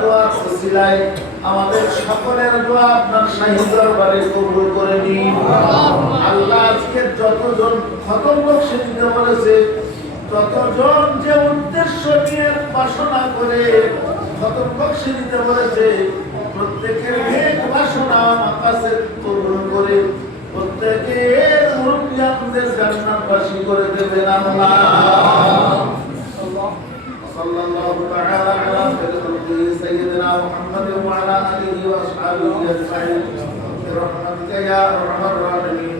দোয়ার ওসিলায় আমাদের সকলের দোয়া আপনার শাহী দরবারে কবুল করে নিন। আল্লাহ আজকে যতজন খতম বক্সে দিতে বলেছে, ততজন যে উদ্দেশ্য নিয়ে বাসনা করে খতম বক্সে দিতে বলেছে, প্রত্যেকের নেক বাসনা আকাশে কবুল করে প্রত্যেকের মুরব্বিয়ানদের জান্নাতবাসী করে দেবেন আল্লাহ। সাল্লাল্লাহু তাআলা আলা সাইয়্যিদিনা মুহাম্মাদিন ওয়া আলা আলিহি ওয়া আসহাবিহি আজমাইন বিরহমাতিকা ইয়া আরহামার রাহিমিন।